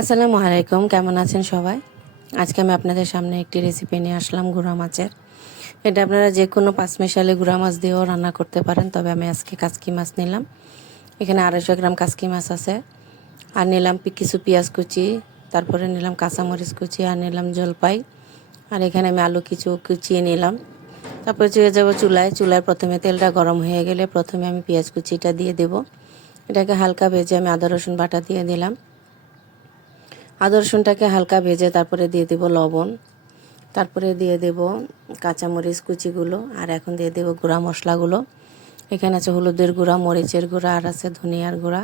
আসসালামু আলাইকুম, কেমন আছেন সবাই? আজকে আমি আপনাদের সামনে একটি রেসিপি নিয়ে আসলাম, গুঁড়া মাছের। এটা আপনারা যে কোনো পাঁচ পাঁচমিশালি গুঁড়া মাছ দিয়েও রান্না করতে পারেন, তবে আমি আজকে কাসকি মাছ নিলাম। এখানে আড়াইশো গ্রাম কাসকি মাছ আছে। আর নিলাম কিছু পেঁয়াজ কুচি, তারপরে নিলাম কাঁচামরিচ কুচি, আর নিলাম জলপাই। আর এখানে আমি আলু কিছু কুচিয়ে নিলাম। তারপরে চলে যাব চুলায়। চুলায় প্রথমে তেলটা গরম হয়ে গেলে প্রথমে আমি পেঁয়াজ কুচিটা দিয়ে দেব। এটাকে হালকা ভেজে আমি আদা, রসুন বাটা দিয়ে দিলাম। আদা রসুনটাকে হালকা ভেজে তারপরে দিয়ে দেব লবণ। তারপরে দিয়ে দেব কাঁচামরিচ কুচিগুলো, আর এখন দিয়ে দেব গুঁড়া মশলাগুলো। এখানে আছে হলুদের গুঁড়া, মরিচের গুঁড়া, আর আছে ধনিয়ার গুঁড়া।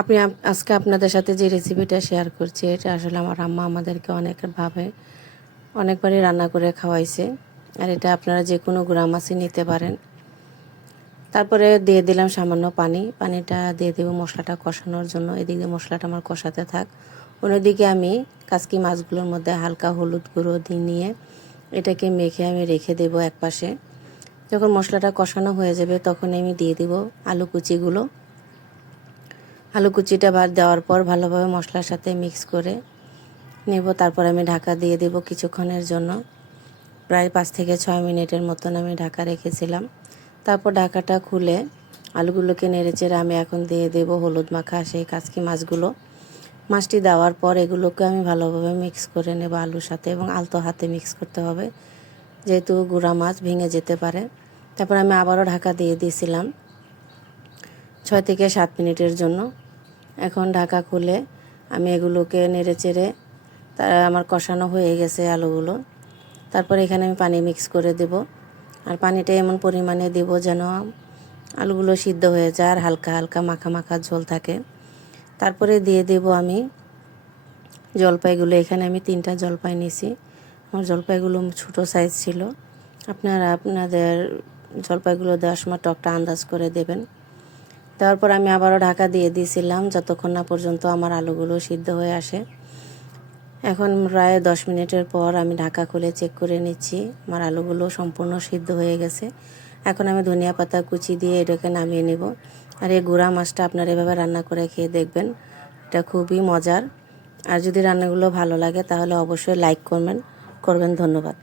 আপনি আজকে আপনাদের সাথে যে রেসিপিটা শেয়ার করছি, এটা আসলে আমার আম্মা আমাদেরকে অনেকভাবে, অনেকবারই রান্না করে খাওয়াইছে। আর এটা আপনারা যে কোনো গুঁড়া মাছই নিতে পারেন। তারপরে দিয়ে দিলাম সামান্য পানি। পানিটা দিয়ে দেবো মশলাটা কষানোর জন্য। এদিকে মশলাটা আমার কষাতে থাক। অন্যদিকে আমি কাসকি মাছগুলোর মধ্যে হালকা হলুদ গুঁড়ো দিয়ে নিয়ে এটাকে মেখে আমি রেখে দেবো এক পাশে যখন মশলাটা কষানো হয়ে যাবে তখন আমি দিয়ে দিব আলু কুচিগুলো। আলু কুচিটা বাদ দেওয়ার পর ভালোভাবে মশলার সাথে মিক্স করে নেব। তারপর আমি ঢাকা দিয়ে দেব কিছুক্ষণের জন্য। প্রায় পাঁচ থেকে ছয় মিনিটের মতন আমি ঢাকা রেখেছিলাম। তারপর ঢাকাটা খুলে আলুগুলোকে নেড়েচেড়ে আমি এখন দিয়ে দেব হলুদ মাখা, সেই কাচকি মাছগুলো। মাছটি দেওয়ার পর এগুলোকে আমি ভালোভাবে মিক্স করে নেব আলুর সাথে এবং আলতো হাতে মিক্স করতে হবে। যেহেতু গুঁড়া মাছ ভেঙে যেতে পারে। তারপর আমি আবারও ঢাকা দিয়ে দিয়েছিলাম ছয় থেকে সাত মিনিটের জন্য। এখন ঢাকা খুলে আমি এগুলোকে নেড়ে চেড়ে তারা আমার কষানো হয়ে গেছে আলুগুলো। তারপর এখানে আমি পানি মিক্স করে দেব। আর পানিটা এমন পরিমাণে দেব যেন আলুগুলো সিদ্ধ হয়ে যায় আর হালকা হালকা মাখা মাখা ঝোল থাকে। তারপরে দিয়ে দেব আমি জলপাইগুলো। এখানে আমি তিনটা জলপাই নিয়েছি আমার জলপাইগুলো ছোটো সাইজ ছিল। আপনারা আপনাদের জলপাইগুলো দেওয়ার সময় টকটা আন্দাজ করে দেবেন। দেওয়ার পর আমি আবারও ঢাকা দিয়ে দিয়েছিলাম যতক্ষণ না পর্যন্ত আমার আলুগুলো সিদ্ধ হয়ে আসে। এখন প্রায় দশ মিনিটের পর আমি ঢাকা খুলে চেক করে নিচ্ছি। আমার আলুগুলো সম্পূর্ণ সিদ্ধ হয়ে গেছে। এখন আমি ধনিয়া পাতা কুচি দিয়ে এটাকে নামিয়ে নেব। আর এই গুঁড়া মাছটা আপনারা এভাবে রান্না করে খেয়ে দেখবেন। এটা খুবই মজার। আর যদি রান্নাগুলো ভালো লাগে তাহলে অবশ্যই লাইক করবেন। করবেন ধন্যবাদ।